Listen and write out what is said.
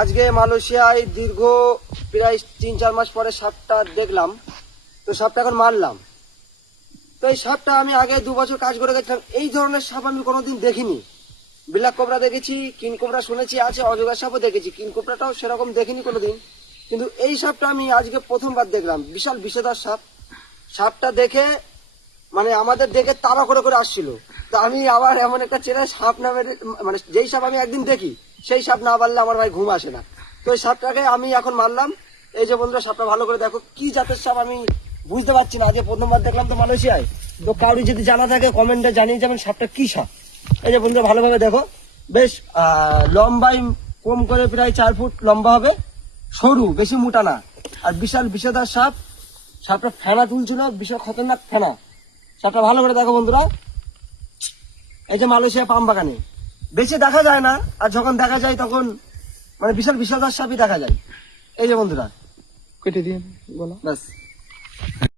আজকে মালয়েশিয়ায় দীর্ঘ প্রায় 3-4 মাস পরে সাপটা দেখলাম। তো সাপটা এখন মারলাম। তো এই সাপটা আমি আগে 2 বছর কাজ করে গেছিলাম, এই ধরনের সাপ আমি কোনোদিন দেখিনি। ব্ল্যাক কোবরা দেখেছি, কিং কোবরা শুনেছি আছে, অজগর সাপও দেখেছি, কিং কোবরাটাও সেরকম দেখিনি কোনোদিন। কিন্তু এই সাপটা আমি আজকে প্রথমবার দেখলাম। বিশাল বিষধর সাপ। সাপটা দেখে মানে আমাদের দেখে তাড়া করে করে আসছিল। তো আমি আবার এমন একটা ছেলে সাপ না মেরে, মানে যেই সাপ আমি একদিন দেখি সেই সাপ না মারলে আমার ভাই ঘুম আসে না। তো এই সাপটাকে আমি এখন মারলাম। এই যে বন্ধুরা, সাপটা ভালো করে দেখো, কি জাতের সাপ আমি বুঝতে পারছি না, আজকে প্রথমবার দেখলাম তো মালয়েশিয়ায়। তো কাউরি যদি জানা থাকে কমেন্টে জানিয়ে যাবেন সাপটা কি সাপ। এই যে বন্ধুরা ভালোভাবে দেখো, বেশ লম্বাই কম করে প্রায় 4 ফুট লম্বা হবে, সরু, বেশি মোটা না, আর বিশাল বিষধর সাপ। সাপটা ফেনা তুলছিল, বিশাল খতরনাক ফেনা। সাপটা ভালো করে দেখো বন্ধুরা। এই যে মালয়েশিয়া পাম বাগানে বেশি দেখা যায় না, আর যখন দেখা যায় তখন মানে বিশাল বিষধর সাপই দেখা যায়। এই যে বন্ধুরা, কেটে দিয়ে বলো। ব্যাস।